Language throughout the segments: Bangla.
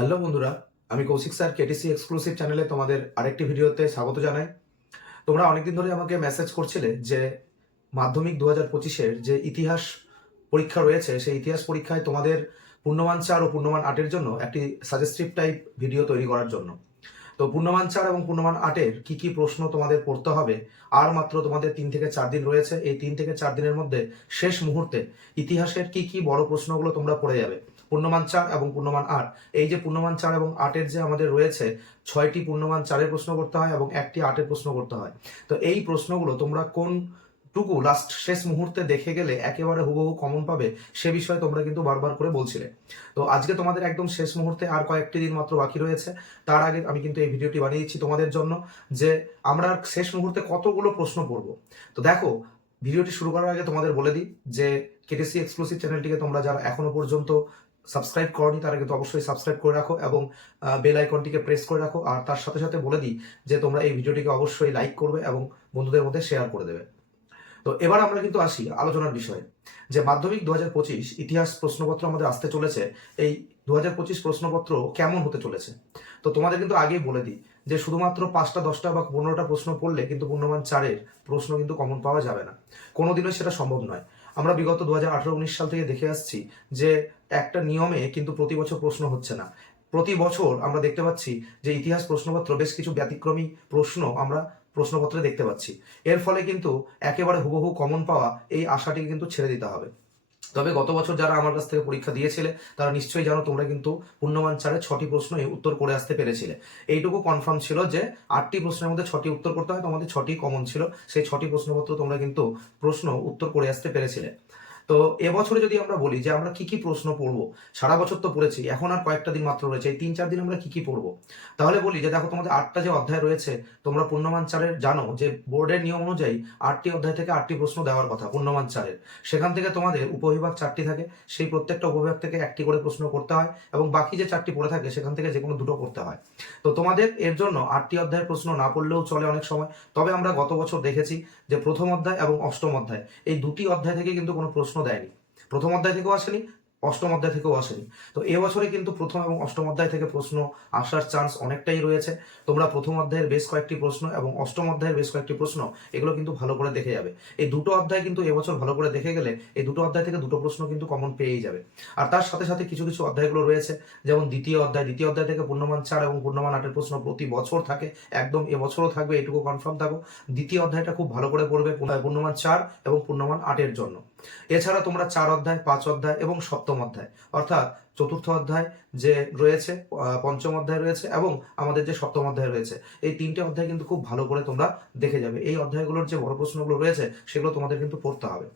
হ্যালো বন্ধুরা, আমি কৌশিক স্যার কেটিসি এক্সক্লুসিভ চ্যানেলে তোমাদের আরেকটি ভিডিওতে স্বাগত জানাই। তোমরা অনেকদিন ধরে আমাকে মেসেজ করছিলে যে মাধ্যমিক দু হাজার পঁচিশের যে ইতিহাস পরীক্ষা রয়েছে, সেই ইতিহাস পরীক্ষায় তোমাদের পূর্ণমান চার ও পূর্ণমান আটের জন্য একটি সাজেস্টিভ টাইপ ভিডিও তৈরি করার জন্য। তো পূর্ণমান চার এবং পূর্ণমান আটের কি কি প্রশ্ন তোমাদের পড়তে হবে, আর মাত্র তোমাদের তিন থেকে চার দিন রয়েছে, এই তিন থেকে চার দিনের মধ্যে শেষ মুহূর্তে ইতিহাসের কি কি বড় প্রশ্নগুলো তোমরা পড়ে যাবে। পূর্ণমান চার এবং পূর্ণমান আট। এই যে পূর্ণমান চার এবং আটের যে আমাদের রয়েছে, ছয়টি পূর্ণমান চারের প্রশ্ন করতে হয় এবং একটি আটের প্রশ্ন করতে হয়। তো এই প্রশ্নগুলো তোমরা কোন টুকু লাস্ট শেষ মুহূর্তে দেখে গেলে একেবারে হুবহু কমন পাবে, সে বিষয়ে তোমরা কিন্তু বারবার করে বলছিলে। তো আজকে তোমাদের একদম শেষ মুহূর্তে আর কয়েকটি দিন মাত্র বাকি রয়েছে। তার আগে আমি কিন্তু এই ভিডিওটি বানিয়ে দিচ্ছি তোমাদের জন্য যে আমরা শেষ মুহূর্তে কতগুলো প্রশ্ন পড়ব তো দেখো, ভিডিওটি শুরু করার আগে তোমাদের বলে দিই যে কেটিসি এক্সক্লুসিভ চ্যানেলটিকে তোমরা যারা এখনও পর্যন্ত সাবস্ক্রাইব করনি, তারা কিন্তু অবশ্যই সাবস্ক্রাইব করে রাখো এবং বেল আইকনটিকে প্রেস করে রাখো। আর তার সাথে সাথে বলে দিই যে তোমরা এই ভিডিওটিকে অবশ্যই লাইক করবে এবং বন্ধুদের মধ্যে শেয়ার করে দেবে। তো এবার আমরা কিন্তু আসি আলোচনার বিষয়ে। যে মাধ্যমিক দু হাজার পঁচিশ ইতিহাস প্রশ্নপত্র আমাদের আসতে চলেছে, এই দু হাজার পঁচিশ প্রশ্নপত্র কেমন হতে চলেছে? তো তোমাদের কিন্তু আগেই বলে দিই যে শুধুমাত্র পাঁচটা, দশটা বা পনেরোটা প্রশ্ন পড়লে কিন্তু পূর্ণমান চারের প্রশ্ন কিন্তু কমন পাওয়া যাবে না। কোনোদিনও সেটা সম্ভব নয়। আমরা বিগত দু হাজার আঠারো, উনিশ সাল থেকে দেখে আসছি যে একটা নিয়মে কিন্তু প্রতি বছর প্রশ্ন হচ্ছে না। প্রতি বছর আমরা দেখতে পাচ্ছি যে ইতিহাস প্রশ্নপত্র বেশ কিছু ব্যতিক্রমী প্রশ্ন আমরা প্রশ্নপত্রে দেখতে পাচ্ছি। এর ফলে কিন্তু একেবারে হুবহু কমন পাওয়া এই আশাটিকে কিন্তু ছেড়ে দিতে হবে। তবে গত বছর যারা আমার কাছ থেকে পরীক্ষা দিয়েছিলে, তারা নিশ্চয়ই জানো তোমরা কিন্তু পূর্ণমান চারে ছটি প্রশ্ন উত্তর করে আসতে পেরেছিলে। এইটুকু কনফার্ম ছিল যে আটটি প্রশ্নের মধ্যে ছটি উত্তর করতে হয়, তোমাদের ছটি কমন ছিল। সেই ছটি প্রশ্নপত্র তোমরা কিন্তু প্রশ্ন উত্তর করে আসতে পেরেছিলে। তো এবছরে যদি আমরা বলি যে আমরা কি কি প্রশ্ন পড়ব, সারা বছর তো পড়েছি, এখন আর কয়েকটা দিন মাত্র রয়েছে, এই তিন চার দিন আমরা কি কি পড়ব? তাহলে বলি যে দেখো তোমাদের আটটা যে অধ্যায় রয়েছে, তোমরা পূর্ণমান চারের জানো যে বোর্ডের নিয়ম অনুযায়ী আটটি অধ্যায় থেকে আটটি প্রশ্ন দেওয়ার কথা, পূর্ণমান চারের। সেখান থেকে তোমাদের উপবিভাগ চারটি থাকে, সেই প্রত্যেকটা উপবিভাগ থেকে একটি করে প্রশ্ন করতে হয় এবং বাকি যে চারটি পড়ে থাকে সেখান থেকে যে কোনো দুটো করতে হয়। তো তোমাদের এর জন্য আটটি অধ্যায়ের প্রশ্ন না পড়লেও চলে অনেক সময়, তবে আমরা গত বছর দেখেছি যে প্রথম অধ্যায় এবং অষ্টম অধ্যায়, এই দুটি অধ্যায় থেকে কিন্তু কোনো প্রশ্ন দেয়নি। প্রথম অধ্যায় থেকেও আসেনি, অষ্টম অধ্যায় থেকেও আসেনি। তো এবছরে কিন্তু প্রথম এবং অষ্টম অধ্যায় থেকে প্রশ্ন আসার চান্স অনেকটাই রয়েছে। তোমরা প্রথম অধ্যায়ের বেশ কয়েকটি প্রশ্ন এবং অষ্টম অধ্যায়ের বেশ কয়েকটি প্রশ্ন, এগুলো কিন্তু ভালো করে দেখে যাবে। এই দুটো অধ্যায় কিন্তু এবছর ভালো করে দেখে গেলে এই দুটো অধ্যায় থেকে দুটো প্রশ্ন কিন্তু কমন পেয়েই যাবে। আর তার সাথে সাথে কিছু কিছু অধ্যায়গুলো রয়েছে, যেমন দ্বিতীয় অধ্যায়। দ্বিতীয় অধ্যায় থেকে পূর্ণমান চার এবং পূর্ণমান আটের প্রশ্ন প্রতি বছর থাকে, একদম এবছরও থাকবে, এটুকু কনফার্ম থাকো। দ্বিতীয় অধ্যায়টা খুব ভালো করে পড়বে, পূর্ণমান চার এবং পূর্ণমান আটের জন্য। এছাড়া তোমরা চার অধ্যায়, পাঁচ অধ্যায় এবং সপ্তম অধ্যায়, অর্থাৎ চতুর্থ অধ্যায় যে রয়েছে পঞ্চম অধ্যায় রয়েছে এবং আমাদের যে সপ্তম অধ্যায় রয়েছে, এই তিনটে অধ্যায় কিন্তু খুব ভালো করে তোমরা দেখে যাবে। এই অধ্যায়গুলোর যে বড় প্রশ্নগুলো রয়েছে, সেগুলো তোমাদের কিন্তু পড়তে হবে।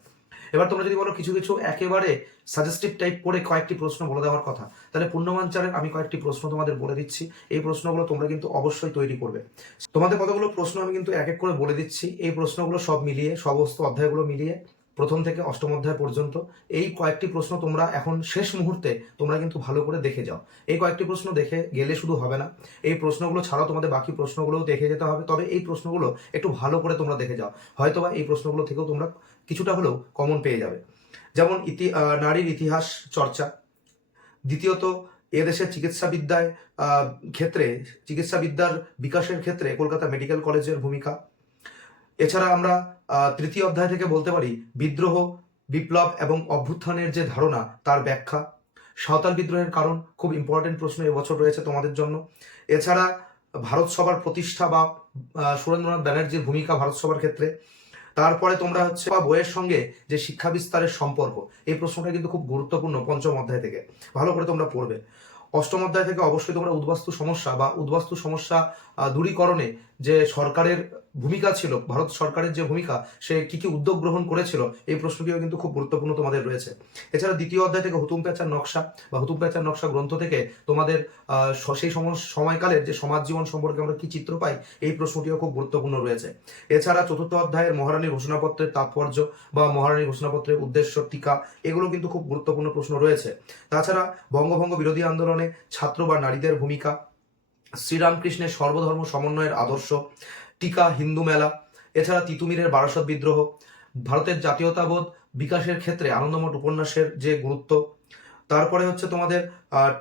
এবার তোমরা যদি বলো কিছু কিছু একেবারে সাজেস্টিভ টাইপ করে কয়েকটি প্রশ্ন বলে দেওয়ার কথা, তাহলে পূর্ণমান চারের আমি কয়েকটি প্রশ্ন তোমাদের বলে দিচ্ছি। এই প্রশ্নগুলো তোমরা কিন্তু অবশ্যই তৈরি করবে। তোমাদের কতগুলো প্রশ্ন আমি কিন্তু এক এক করে বলে দিচ্ছি। এই প্রশ্নগুলো সব মিলিয়ে, সমস্ত অধ্যায়গুলো মিলিয়ে প্রথম থেকে অষ্টম অধ্যায় পর্যন্ত। এই কয়েকটি প্রশ্ন তোমরা এখন শেষ মুহূর্তে তোমরা কিন্তু ভালো করে দেখে যাও। এই কয়েকটি প্রশ্ন দেখে গেলে শুধু হবে না। এই প্রশ্নগুলো ছাড়াও তোমাদের বাকি প্রশ্নগুলোও দেখে যেতে হবে। তবে এই প্রশ্নগুলো একটু ভালো করে তোমরা দেখে যাও। হয়তোবা এই প্রশ্নগুলো থেকেও তোমরা কিছুটা হলেও কমন পেয়ে যাবে। যেমন ইতি নারীর ইতিহাস চর্চা। দ্বিতীয়ত, এদেশের চিকিৎসাবিদ্যায় ক্ষেত্রে, চিকিৎসাবিদ্যার বিকাশের ক্ষেত্রে কলকাতা মেডিকেল কলেজের ভূমিকা। এছাড়া আমরা তৃতীয় অধ্যায় থেকে বলতে পারি, বিদ্রোহ, বিপ্লব এবং অভ্যুত্থানের যে ধারণা, তার ব্যাখ্যা। সাঁওতাল বিদ্রোহের কারণ, খুব ইম্পর্টেন্ট প্রশ্ন এবছর রয়েছে তোমাদের জন্য। এছাড়া, ভারত সভার প্রতিষ্ঠা বা সুরেন্দ্রনাথ ব্যানার্জির ভূমিকা ভারত সভার ক্ষেত্রে। তারপরে তোমরা হচ্ছে বা বইয়ের সঙ্গে যে শিক্ষা বিস্তারের সম্পর্ক, এই প্রশ্নটা কিন্তু খুব গুরুত্বপূর্ণ পঞ্চম অধ্যায় থেকে। ভালো করে তোমরা পড়বে। অষ্টম অধ্যায় থেকে অবশ্যই তোমরা উদ্বাস্তু সমস্যা বা উদ্বাস্তু সমস্যা দূরীকরণে যে সরকারের ভূমিকা ছিল, ভারত সরকারের যে ভূমিকা, সে কি কি উদ্যোগ গ্রহণ করেছিল, এই প্রশ্নটিও কিন্তু খুব গুরুত্বপূর্ণ তোমাদের রয়েছে। এছাড়া দ্বিতীয় অধ্যায় থেকে হুতুম প্যাচার নকশা বা হুতুম প্যাচার নকশা গ্রন্থ থেকে তোমাদের সেই সম- সময়কালের যে সমাজ জীবন সম্পর্কে আমরা কি চিত্র পাই, এই প্রশ্নটিও খুব গুরুত্বপূর্ণ রয়েছে। এছাড়া চতুর্থ অধ্যায়ের মহারানীর ঘোষণাপত্রের তাৎপর্য বা মহারানীর ঘোষণাপত্রের উদ্দেশ্য, টিকা, এগুলো কিন্তু খুব গুরুত্বপূর্ণ প্রশ্ন রয়েছে। তাছাড়া বঙ্গভঙ্গ বিরোধী আন্দোলনে ছাত্র বা নারীদের ভূমিকা, শ্রীরামকৃষ্ণের সর্বধর্ম সমন্বয়ের আদর্শ, টিকা হিন্দু মেলা, এছাড়া তিতুমিরের বারাসত বিদ্রোহ, ভারতের জাতীয়তাবোধ বিকাশের ক্ষেত্রে আনন্দমঠ উপন্যাসের যে গুরুত্ব। তারপরে হচ্ছে তোমাদের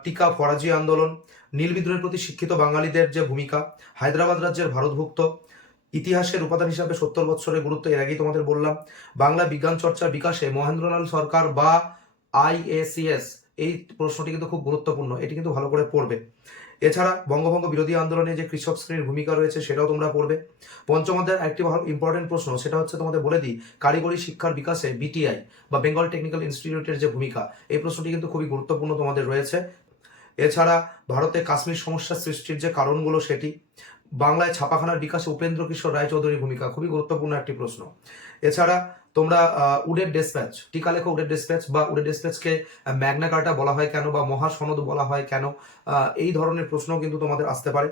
টিকা ফরাজি আন্দোলন, নীল বিদ্রোহের প্রতি শিক্ষিত বাঙালিদের যে ভূমিকা, হায়দ্রাবাদ রাজ্যের ভারতভুক্ত, ইতিহাসের উপাদান হিসাবে সত্তর বছরের গুরুত্ব, এর আগেই তোমাদের বললাম, বাংলা বিজ্ঞান চর্চার বিকাশে মহেন্দ্রলাল সরকার বা আইএসিএস এই প্রশ্নটি কিন্তু খুব গুরুত্বপূর্ণ, এটি কিন্তু ভালো করে পড়বে। এছাড়া বঙ্গভঙ্গ বিরোধী আন্দোলনে যে কৃষক শ্রেণির ভূমিকা রয়েছে সেটাও তোমরা পড়বে। পঞ্চম অধ্যায়ের আরেকটি ভালো ইম্পর্টেন্ট প্রশ্ন, সেটা হচ্ছে তোমাদের বলে দিই, কারিগরি শিক্ষার বিকাশে বিটিআই বা বেঙ্গল টেকনিক্যাল ইনস্টিটিউটের যে ভূমিকা, এই প্রশ্নটি কিন্তু খুবই গুরুত্বপূর্ণ তোমাদের রয়েছে। এছাড়া ভারতে কাশ্মীর সমস্যা সৃষ্টির যে কারণগুলো সেটি, বাংলায় ছাপাখানার বিকাশে উপেন্দ্র কিশোর রায়চৌধুরীর ভূমিকা, খুবই গুরুত্বপূর্ণ একটি প্রশ্ন। এছাড়া তোমরা উডের ডেসপ্যাচ টিকা লেখো উডের ডেসপ্যাচ বা উডের ডেসপ্যাচকে ম্যাগনা কার্টা বলা হয় কেন বা মহাসনদ বলা হয় কেন এই ধরনের প্রশ্ন কিন্তু তোমাদের আসতে পারে।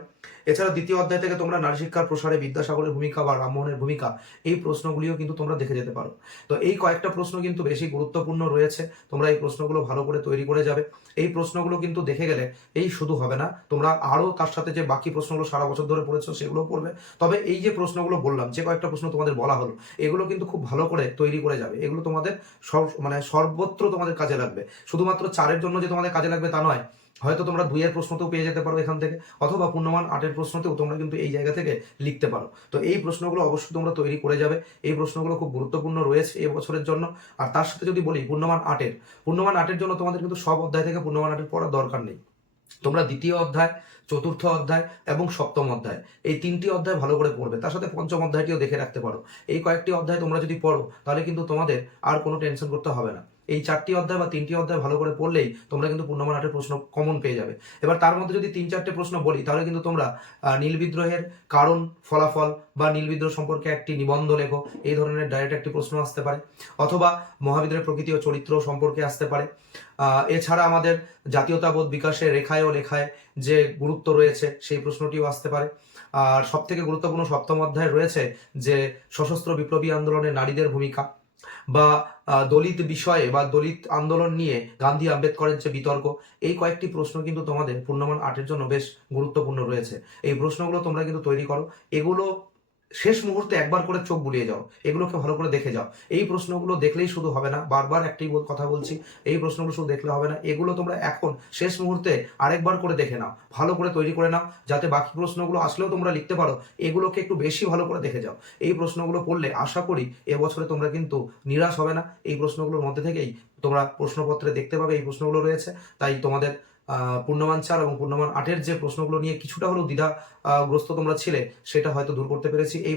এছাড়া দ্বিতীয় অধ্যায় থেকে তোমরা নারী শিক্ষার প্রসারে বিদ্যাসাগরের ভূমিকা বা রামমোহনের ভূমিকা, এই প্রশ্নগুলিও কিন্তু তোমরা দেখে যেতে পারো। তো এই কয়েকটা প্রশ্ন কিন্তু বেশি গুরুত্বপূর্ণ রয়েছে, তোমরা এই প্রশ্নগুলো ভালো করে তৈরি করে যাবে। এই প্রশ্নগুলো কিন্তু দেখে গেলে এই শুধু হবে না, তোমরা আরও তার সাথে যে বাকি প্রশ্নগুলো সারা বছর ধরে পড়েছো সেগুলো পড়বে। তবে এই যে প্রশ্নগুলো বললাম, যে কয়েকটা প্রশ্ন তোমাদের বলা হলো, এগুলো কিন্তু খুব ভালো করে তৈরি করে যাবে। এগুলো তোমাদের সব মানে সর্বত্র তোমাদের কাজে লাগবে। শুধুমাত্র চারের জন্য যে তোমাদের কাজে লাগবে তা নয়, হয়তো তোমরা দুইয়ের প্রশ্নতেও পেয়ে যেতে পারো এখান থেকে, অথবা পূর্ণমান আটের প্রশ্নতেও তোমরা কিন্তু এই জায়গা থেকে লিখতে পারো। তো এই প্রশ্নগুলো অবশ্যই তোমরা তৈরি করে যাবে। এই প্রশ্নগুলো খুব গুরুত্বপূর্ণ রয়েছে এই বছরের জন্য। আর তার সাথে যদি বলি পূর্ণমান আটের পূর্ণমান আটের জন্য তোমাদের কিন্তু সব অধ্যায় থেকে পূর্ণমান আটের পড়ার দরকার নেই। তোমরা দ্বিতীয় অধ্যায় চতুর্থ অধ্যায় এবং সপ্তম অধ্যায়। এই তিনটি অধ্যায় ভালো করে পড়বে। তার সাথে পঞ্চম অধ্যায়টিও দেখে রাখতে পারো। এই কয়েকটি অধ্যায় তোমরা যদি পড়ো, তাহলে কিন্তু তোমাদের আর কোনো টেনশন করতে হবে না। এই চারটি অধ্যায় বা তিনটি অধ্যায় ভালো করে পড়লেই তোমরা কিন্তু পূর্ণমান আটের প্রশ্ন কমন পেয়ে যাবে। এবার তার মধ্যে যদি তিন চারটে প্রশ্ন বলি, তাহলে কিন্তু তোমরা নীল বিদ্রোহের কারণ, ফলাফল বা নীল বিদ্রোহ সম্পর্কে একটি নিবন্ধ লেখো। এই ধরনের ডাইরেক্ট একটি প্রশ্ন আসতে পারে। অথবা মহাবিদ্রোহের প্রকৃতি ও চরিত্র সম্পর্কে আসতে পারে। এছাড়া আমাদের জাতীয়তাবোধ বিকাশে রেখায় ও লেখায় যে গুরুত্ব রয়েছে, সেই প্রশ্নটিও আসতে পারে। আর সব থেকে গুরুত্বপূর্ণ সপ্তম অধ্যায় রয়েছে যে সশস্ত্র বিপ্লবী আন্দোলনে নারীদের ভূমিকা। বা দলিত বিষয়ে বা দলিত আন্দোলন নিয়ে গান্ধী আম্বেদকরের যে বিতর্ক, এই কয়েকটি প্রশ্ন কিন্তু তোমাদের পূর্ণমান আটের জন্য বেশ গুরুত্বপূর্ণ রয়েছে। এই প্রশ্নগুলো তোমরা কিন্তু তৈরি করো। এগুলো শেষ মুহূর্তে একবার করে চোখ বুলিয়ে যাও, এগুলোকে ভালো করে দেখে যাও। এই প্রশ্নগুলো দেখলেই শুধু হবে না, বারবার একটাই কথা বলছি, এই প্রশ্নগুলো শুধু দেখলে হবে না, এগুলো তোমরা এখন, শেষ মুহূর্তে আরেকবার করে দেখে নাও, ভালো করে তৈরি করে নাও, যাতে বাকি প্রশ্নগুলো আসলেও তোমরা লিখতে পারো, এগুলোকে একটু বেশি ভালো করে দেখে যাও। এই প্রশ্নগুলো পড়লে আশা করি এবছরে তোমরা কিন্তু নিরাশ হবে না, এই প্রশ্নগুলোর মধ্যে থেকেই তোমরা প্রশ্নপত্রে দেখতে পাবে, এই প্রশ্নগুলো রয়েছে, তাই তোমাদের পূর্ণমান চার এবং পূর্ণমান আটের যে প্রশ্নগুলো নিয়ে কিছুটা হলেও দ্বিধাগ্রস্ত তোমরা ছিলে, সেটা হয়তো দূর করতে পেরেছি। এই